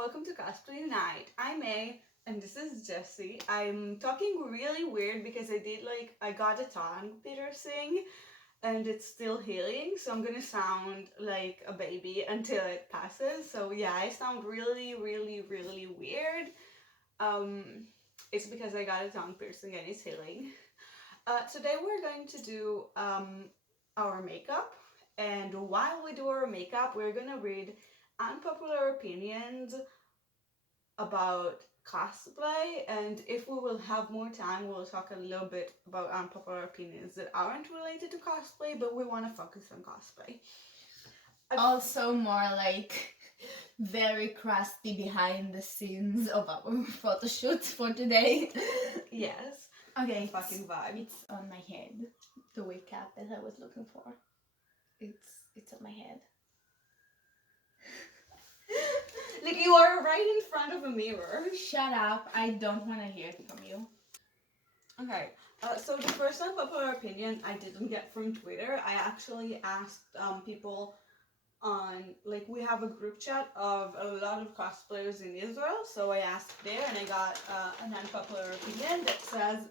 welcome to Cosplay Night. I'm May, and this is Jessie. I'm talking really weird because I got a tongue piercing, and it's still healing, so I'm gonna sound like a baby until it passes. So yeah, I sound really, really, really weird. Um, it's because I got a tongue piercing and it's healing. Today we're going to do our makeup, and while we do our makeup, we're gonna read unpopular opinions about cosplay, and if we will have more time, we'll talk a little bit about unpopular opinions that aren't related to cosplay, but we want to focus on cosplay. Also more like very crusty behind the scenes of our photo shoot for today. Yes. Okay, Fucking vibe. It's on my head. The wig cap that I was looking for. It's on my head. Like, you are right in front of a mirror. Shut up! I don't want to hear it from you. Okay, so the first unpopular opinion I didn't get from Twitter. I actually asked people on, like, we have a group chat of a lot of cosplayers in Israel, so I asked there and I got an unpopular opinion that says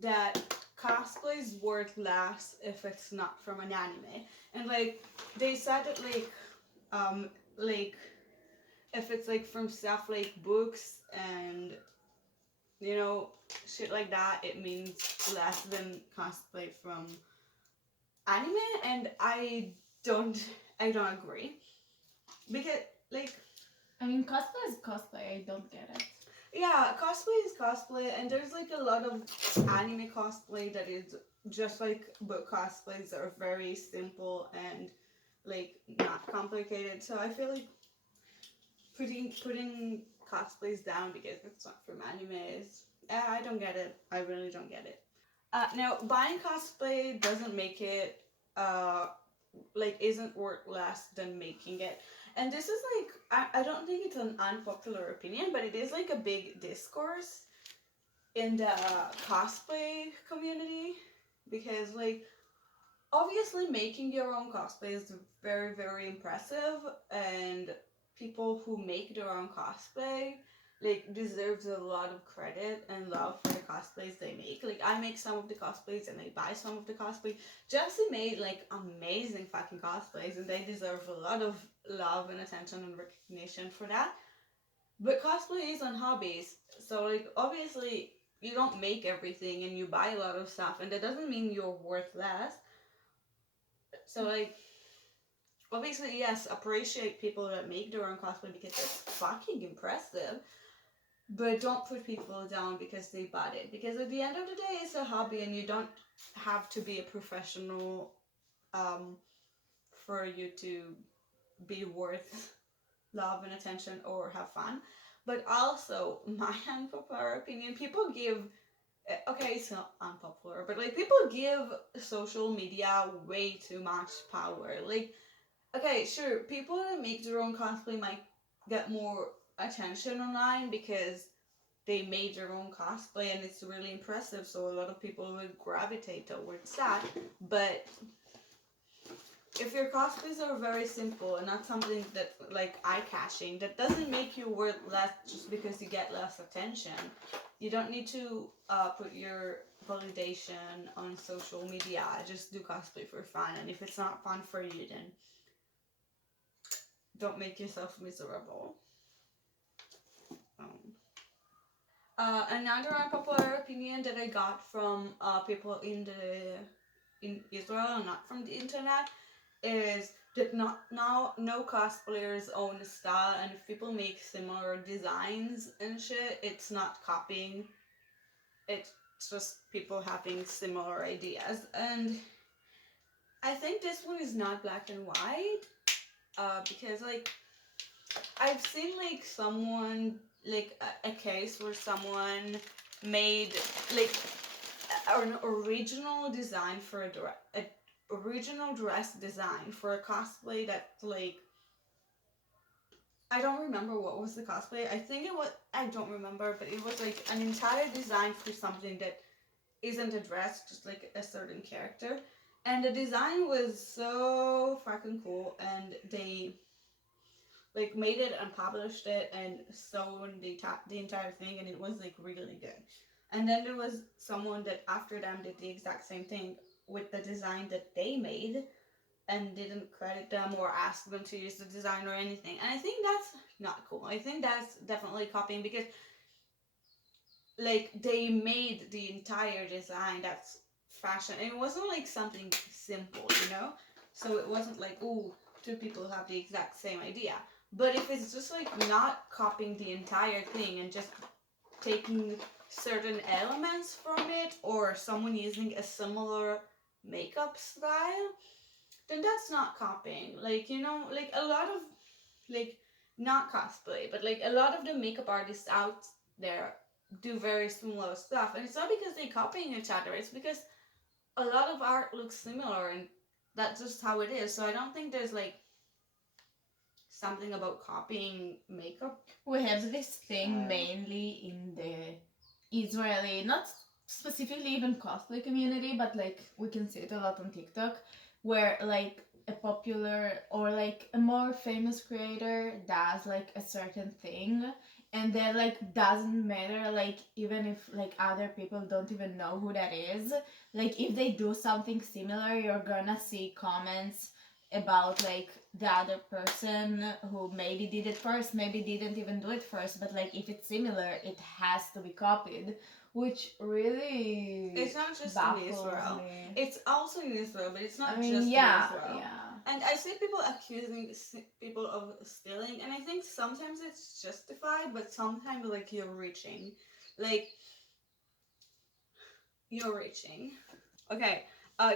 that cosplay is worth less if it's not from an anime. And like, they said that like if it's like from stuff like books and shit like that, it means less than cosplay from anime, and don't I don't agree, because like, I mean, cosplay is cosplay. I don't get it. yeah, cosplay is cosplay, and there's like a lot of anime cosplay that is just like book cosplays that are very simple and like not complicated. So I feel like putting cosplays down because it's not from anime is, I don't get it. I really don't get it. Now, buying cosplay doesn't make it isn't worth less than making it. And this is like, I don't think it's an unpopular opinion, but it is like a big discourse in the cosplay community, because like, obviously making your own cosplay is very, very impressive, and people who make their own cosplay like deserves a lot of credit and love for the cosplays they make. Like, I make some of the cosplays and I buy some of the cosplay. Jessie made like amazing fucking cosplays, and they deserve a lot of love and attention and recognition for that. But cosplay is on hobbies, so like, obviously you don't make everything and you buy a lot of stuff, and that doesn't mean you're worth less. So like, obviously, yes, appreciate people that make their own cosplay because it's fucking impressive. But don't put people down because they bought it. Because at the end of the day, it's a hobby, and you don't have to be a professional for you to be worth love and attention or have fun. But also, my unpopular opinion, people give, okay, it's not unpopular, but like, people give social media way too much power. Like, okay, sure, people that make their own cosplay might get more attention online because they made their own cosplay and it's really impressive, so a lot of people would gravitate towards that. But if your cosplays are very simple and not something that like eye-catching, that doesn't make you worth less just because you get less attention. You don't need to put your validation on social media. Just do cosplay for fun, and if it's not fun for you, then don't make yourself miserable. Another unpopular opinion that I got from people in Israel, not from the internet, is that no cosplayers own a style, and if people make similar designs and shit, it's not copying. It's just people having similar ideas, and I think this one is not black and white. Because like, I've seen like someone, like a case where someone made like an original design for a original dress design for a cosplay that like, I don't remember what was the cosplay. I don't remember, but it was like an entire design for something that isn't a dress, just like a certain character. And the design was so fucking cool, and they like made it and published it and sewn the entire thing, and it was like really good. And then there was someone that after them did the exact same thing with the design that they made, and didn't credit them or ask them to use the design or anything. And I think that's not cool. I think that's definitely copying, because like they made the entire design that's fashion, and it wasn't like something simple, so it wasn't like, oh, two people have the exact same idea. But if it's just like not copying the entire thing and just taking certain elements from it, or someone using a similar makeup style, then that's not copying. Like, like a lot of, like, not cosplay, but like a lot of the makeup artists out there do very similar stuff, and it's not because they're copying each other, it's because a lot of art looks similar, and that's just how it is. So I don't think there's like something about copying makeup. We have this thing mainly in the Israeli, not specifically even cosplay community, but like we can see it a lot on TikTok, where like a popular or like a more famous creator does like a certain thing, and then like doesn't matter, like even if like other people don't even know who that is, like if they do something similar, you're gonna see comments about like the other person who maybe did it first, maybe didn't even do it first, but like if it's similar, it has to be copied, which really It's not just in Israel. me. It's also in Israel, but it's not I mean, just yeah, in Israel. yeah. And I see people accusing people of stealing, and I think sometimes it's justified, but sometimes like you're reaching. Like, you're reaching. Okay,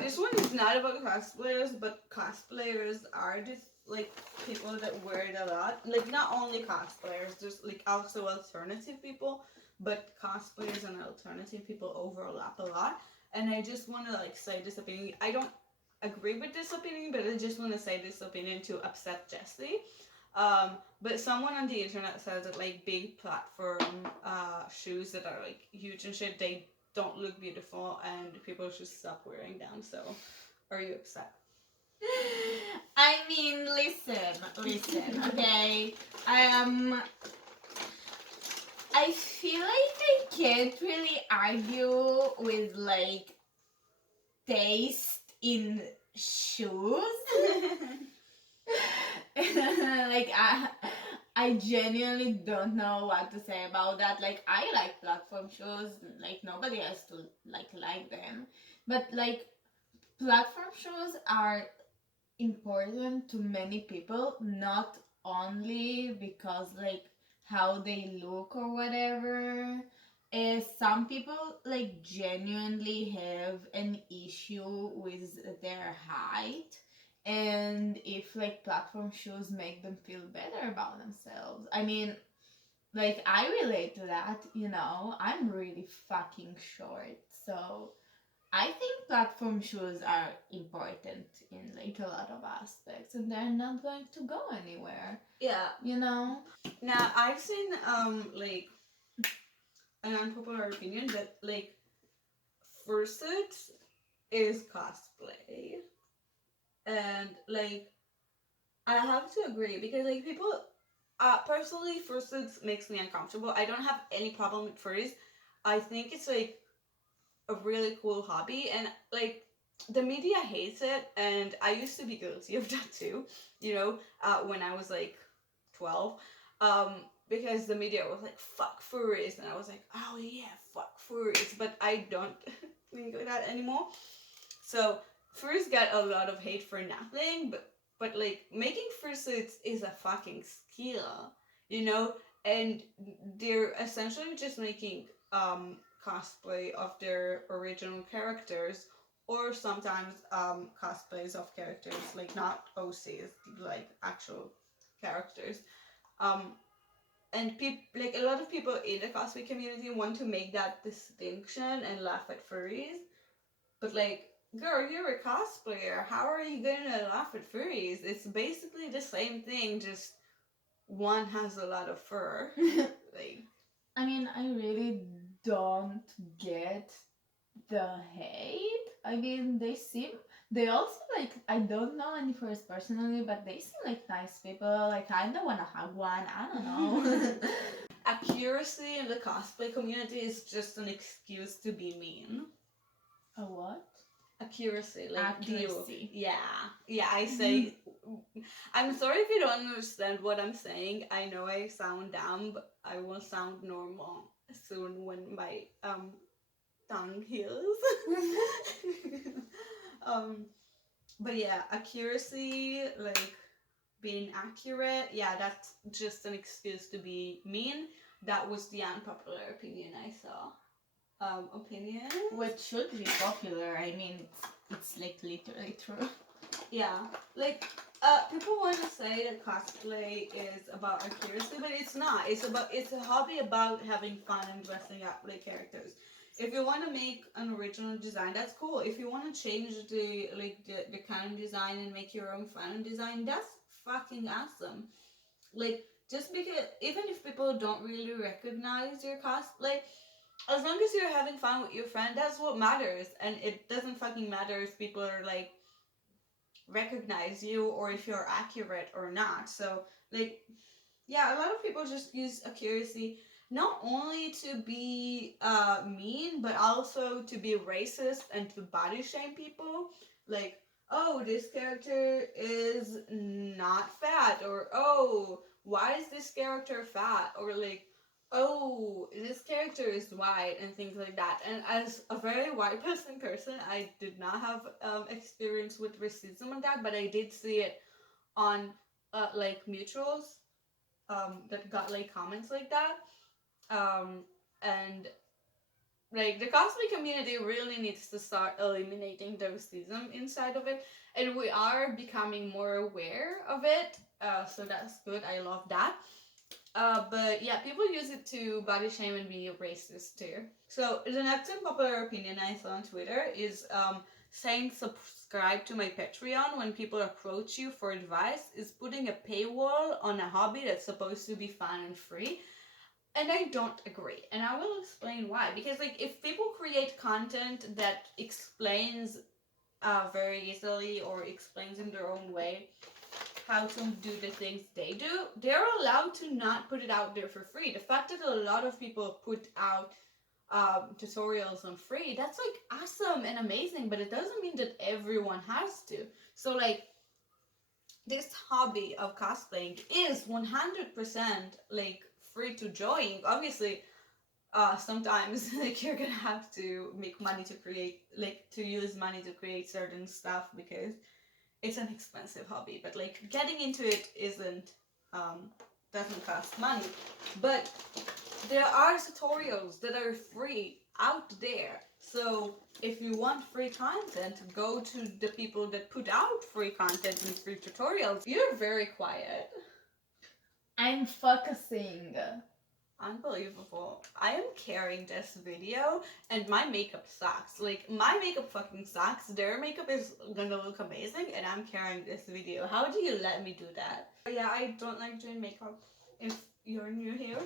this one is not about cosplayers, but cosplayers are just like people that wear it a lot. Like, not only cosplayers, there's like also alternative people, but cosplayers and alternative people overlap a lot. And I just want to like say this opinion. I don't agree with this opinion, but I just want to say this opinion to upset Jessie. But someone on the internet says that like big platform shoes that are like huge and shit, they don't look beautiful and people should stop wearing them. So, are you upset? I mean, listen, okay? I feel like I can't really argue with like taste in shoes. Like I genuinely don't know what to say about that. Like I like platform shoes, like nobody has to like them. But like platform shoes are important to many people, not only because like how they look or whatever. Some people like genuinely have an issue with their height, and if like platform shoes make them feel better about themselves, I mean, like I relate to that, I'm really fucking short, so I think platform shoes are important in like a lot of aspects, and they're not going to go anywhere. Yeah. Now I've seen like an unpopular opinion that like Fursuits is cosplay, and like I have to agree, because like people, personally, Fursuits makes me uncomfortable. I don't have any problem with furries. I think it's like a really cool hobby, and like the media hates it, and I used to be guilty of that too, when I was like 12, because the media was like, fuck furries, and I was like, oh yeah, fuck furries, but I don't think like that anymore. So furries get a lot of hate for nothing, but like making fursuits is a fucking skill, and they're essentially just making cosplay of their original characters, or sometimes cosplays of characters, like not OCs, like actual characters. Um, and like a lot of people in the cosplay community want to make that distinction and laugh at furries, but like, girl, you're a cosplayer. How are you gonna laugh at furries? It's basically the same thing, just one has a lot of fur. Like, I mean, I really don't get the hate. I mean, They also like, I don't know any first personally, but they seem like nice people. Like I don't want to hug one. I don't know. Accuracy in the cosplay community is just an excuse to be mean. A what? Accuracy, like Accuracy. yeah. I say. I'm sorry if you don't understand what I'm saying. I know I sound dumb, but I will sound normal soon when my tongue heals. um, but yeah, accuracy, like being accurate, yeah, that's just an excuse to be mean. That was the unpopular opinion I saw. Opinion? Which should be popular. I mean, it's like literally true. Yeah, like people want to say that cosplay is about accuracy, but it's not. It's a hobby about having fun and dressing up like characters. If you want to make an original design, that's cool. If you want to change the canon design and make your own fan design, that's fucking awesome. Like just because even if people don't really recognize your cosplay, as long as you're having fun with your friend, that's what matters. And it doesn't fucking matter if people are like recognize you or if you're accurate or not. So like yeah, a lot of people just use accuracy not only to be mean but also to be racist and to body shame people. Like, oh, this character is not fat, or oh, why is this character fat, or like, oh, this character is white, and things like that. And as a very white person, I did not have experience with racism and that, but I did see it on like mutuals that got like comments like that. And like the cosplay community really needs to start eliminating the racism inside of it, and we are becoming more aware of it. So that's good. I love that. But yeah, people use it to body shame and be racist too. So the next unpopular opinion I saw on Twitter is saying subscribe to my Patreon when people approach you for advice is putting a paywall on a hobby that's supposed to be fun and free. And I don't agree. And I will explain why. Because like if people create content that explains very easily or explains in their own way how to do the things they do, they're allowed to not put it out there for free. The fact that a lot of people put out tutorials on free, that's like awesome and amazing, but it doesn't mean that everyone has to. So like this hobby of cosplaying is 100% like free to join. Obviously, sometimes like you're gonna have to make money to create, like to use money to create certain stuff because it's an expensive hobby. But like getting into it isn't doesn't cost money. But there are tutorials that are free out there. So if you want free content, go to the people that put out free content and free tutorials. You're very quiet. I'm focusing. Unbelievable. I am carrying this video and my makeup sucks. Like, my makeup fucking sucks. Their makeup is gonna look amazing and I'm carrying this video. How do you let me do that? Yeah, I don't like doing makeup if you're new here.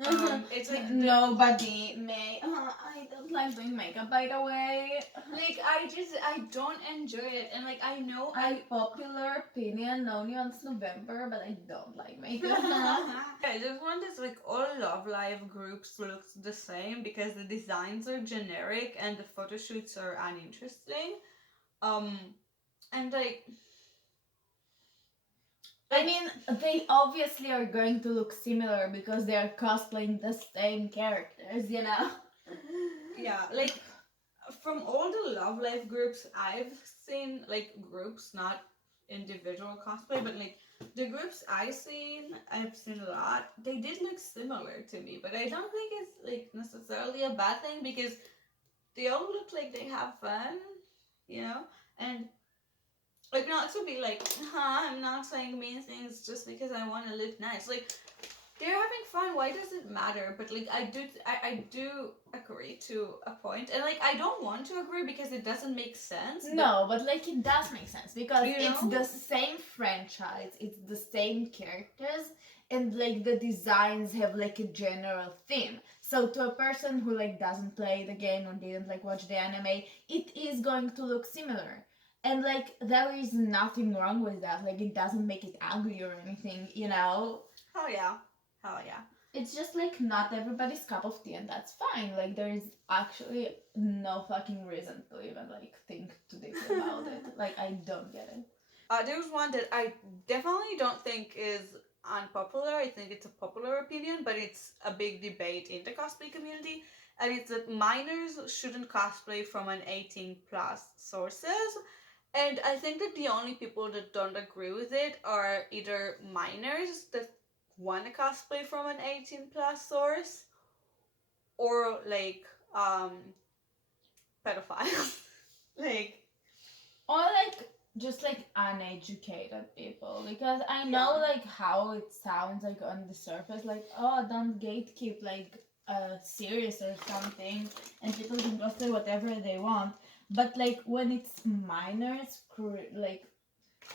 It's like nobody may. I don't like doing makeup, by the way. Like I don't enjoy it, and like I know Unpopular opinion, known you since November, but I don't like makeup. I just want this like all Love Live groups looks the same because the designs are generic and the photo shoots are uninteresting. And like I mean, they obviously are going to look similar because they are cosplaying the same characters, you know? Yeah, like from all the Love Life groups I've seen, like groups, not individual cosplay, but like the groups I've seen a lot, they did look similar to me, but I don't think it's like necessarily a bad thing because they all look like they have fun, you know? And like not to be like, I'm not saying mean things just because I want to look nice. Like they're having fun. Why does it matter? But like I do agree to a point, and like I don't want to agree because it doesn't make sense. No, but like it does make sense because You it's know? the same franchise, it's the same characters, and like the designs have like a general theme. So to a person who like doesn't play the game or didn't like watch the anime, it is going to look similar. And like there is nothing wrong with that. Like it doesn't make it ugly or anything, you know? Oh yeah. Oh yeah. It's just like not everybody's cup of tea, and that's fine. Like there is actually no fucking reason to even like think too deeply about it. Like I don't get it. There's one that I definitely don't think is unpopular. I think it's a popular opinion, but it's a big debate in the cosplay community, and it's that minors shouldn't cosplay from an 18 plus sources. And I think that the only people that don't agree with it are either minors that want to cosplay from an 18 plus source, or like pedophiles. Like, Or like just like uneducated people, because I know Yeah. like how it sounds like on the surface, like, oh, don't gatekeep like a series or something, and people can cosplay whatever they want. But like when it's minors like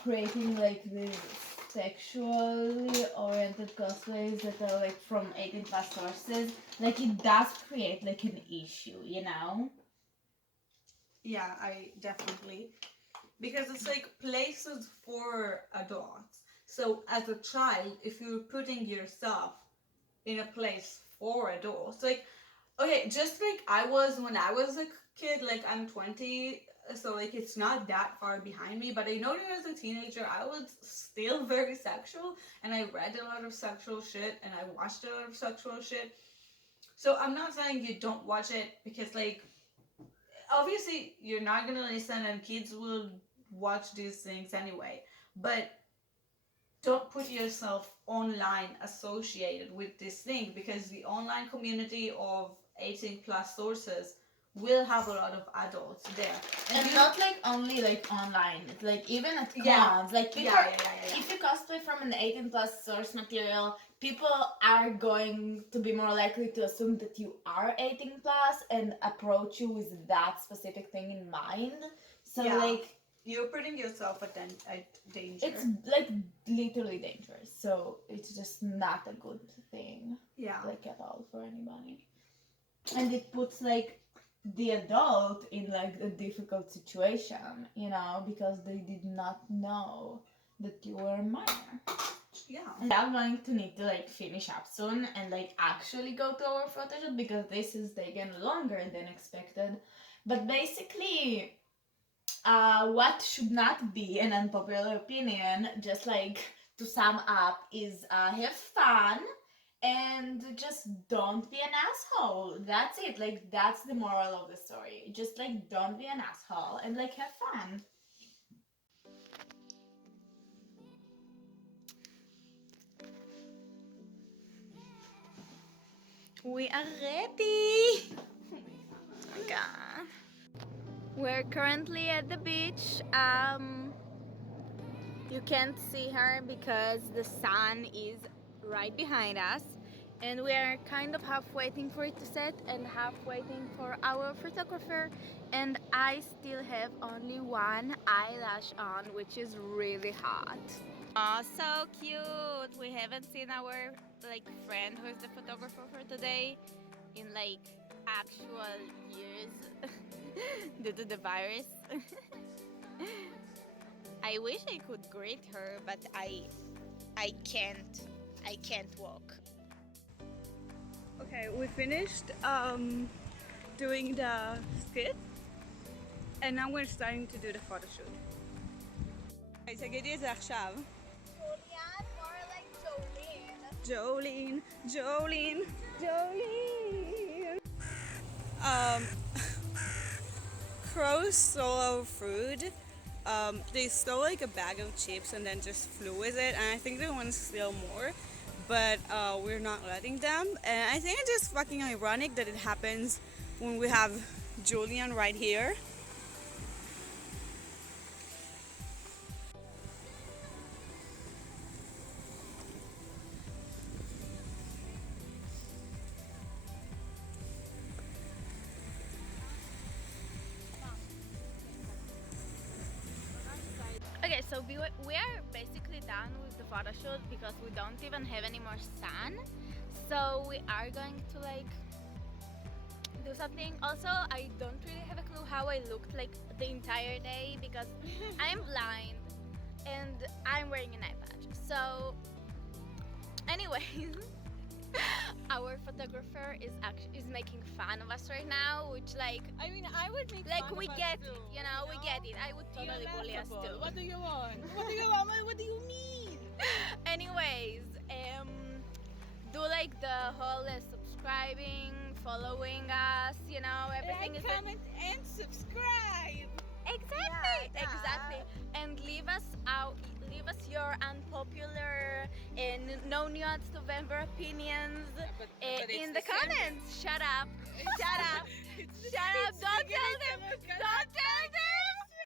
creating like these sexually oriented cosplays that are like from 18 plus sources, like it does create like an issue, you know? Yeah, I definitely. Because it's like places for adults. So as a child, if you're putting yourself in a place for adults, like, okay, just like I was when I was a kid, like I'm 20, so like it's not that far behind me, but I know that as a teenager, I was still very sexual, and I read a lot of sexual shit, and I watched a lot of sexual shit. So I'm not saying you don't watch it, because like obviously you're not gonna listen and kids will watch these things anyway, but don't put yourself online associated with this thing, because the online community of 18 plus sources will have a lot of adults there, And you, not like only like online, it's like even at cons. Yeah. Like people, yeah. if you cosplay from an 18 plus source material, people are going to be more likely to assume that you are 18 plus and approach you with that specific thing in mind. So Yeah. like You're putting yourself at danger. it's like literally dangerous. So it's just not a good thing, Yeah. like at all for anybody. And it puts like the adult in like a difficult situation, you know, because they did not know that you were a minor. Yeah. And I'm going to need to like finish up soon and like actually go to our photoshoot, because this is taken longer than expected. But basically, what should not be an unpopular opinion, just like to sum up, is have fun and just don't be an asshole. That's it. Like that's the moral of the story. Just like don't be an asshole and like have fun. We are ready. Oh my god. We're currently at the beach. You can't see her because the sun is right behind us, and we are kind of half waiting for it to set and half waiting for our photographer, and I still have only one eyelash on, which is really hot. Oh, so cute. We haven't seen our like friend who is the photographer for today in like actual years due to the virus. I wish I could greet her, but I can't. I can't walk. Okay, we finished doing the skit, and now we're starting to do the photo shoot. Okay, תגידי את זה עכשיו. Julian, more like Jolene. Jolene, Jolene, Jolene. Crows stole food. They stole like a bag of chips and then just flew with it, and I think they want to steal more, but we're not letting them. And I think it's just fucking ironic that it happens when we have Julian right here. Okay, so we are basically done with the photo shoot because we don't even have any more sun. So we are going to like do something. Also, I don't really have a clue how I looked like the entire day because I'm blind and I'm wearing an eye patch. So, anyways, our photographer is making fun of us right now, which like I mean, I would make like fun we of us get too, it, you know, we get it. I would totally bully us too. What do you want? What do you want? What do you mean? Anyways, do like the whole subscribing, following us, you know, everything Like, is comment, and subscribe. exactly, Yeah, exactly, and leave us your unpopular and no nuance November opinions But it's in the December. comments. Shut up, shut up, shut up! Don't tell them! Don't tell them!